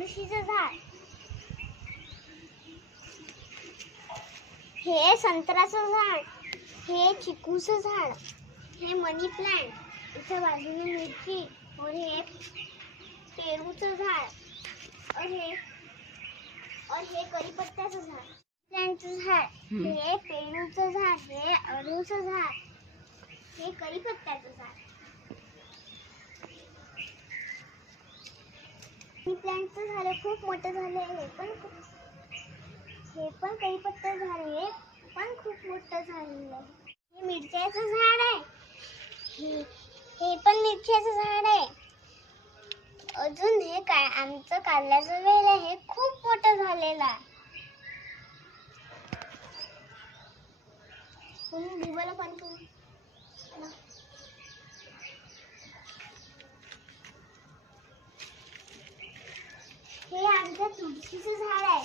तुळशीचं झाड, हे संत्र्याचं झाड, हे चिकूचं झाड, हे मनी प्लांट, इथं बाजूने मिरची, और हे पेरूचं झाड, और हे कढीपत्त्याचं झाड, प्लांटचं झाड, हे पेरूचं झाड, हे अळूचं झाड, हे कढीपत्त्याचं झाड. मनी प्लांटचं झाड खूप मोठं झालंय. हे पण कढीपत्त्याचं झाड, हे पण खूप मोठं झालेलं आहे. हे मिरच्याचं झाड आहे, हे पण मिरच्याचं झाड आहे. अजून हे काय आमचं कारल्याचं वेल आहे, हे खूप मोठं झालेलं आहे. तुम्ही दिवाला पण हे आमचं तुळशीचं झाड आहे.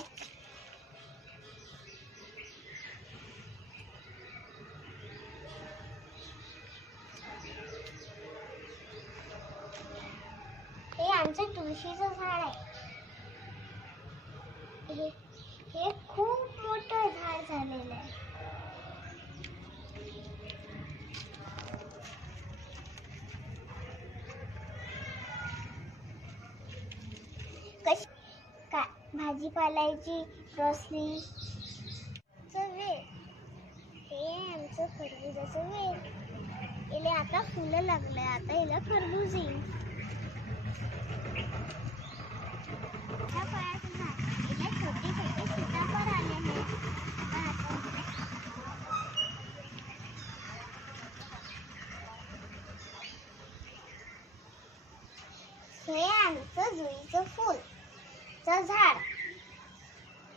हे आमचं तुळशीचं झाड आहे. हे खूप मोठं झाड झालेलं आहे. भाजीपाल्याची रसली वेल, हे आमचं खरबुजाचं वेल. याला आता फुलं लागले, आता याला खरबूज येईल. फळाचं झाड, याला छोटे छोटे सीताफळ आले आहेत. हे आमचं जुईचं फुलचं झाड,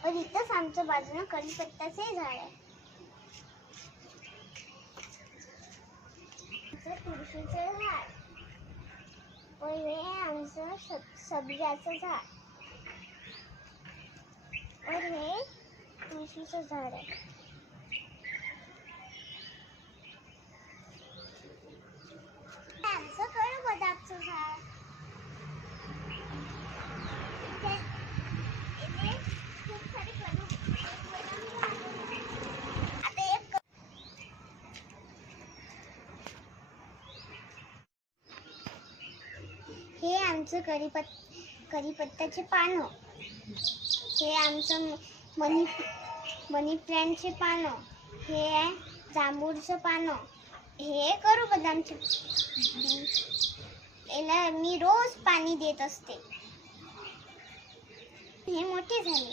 और इथंच आमच्या बाजूला कढीपत्त्याचे झाड आहे. तुळशीचं झाड, और हे आमचं सब्जाचं झाड, और हे तुळशीचं झाड आहे. आमचं कडुबदामचं झाड, हे आमचं कढीपत्त्याचे पानं, हे आमचं मनी प्लांटचे पानं, हे जांभूळचं पानं, हे कडुबदामचे. याला मी रोज पाणी देत असते. हे मोठे झाले.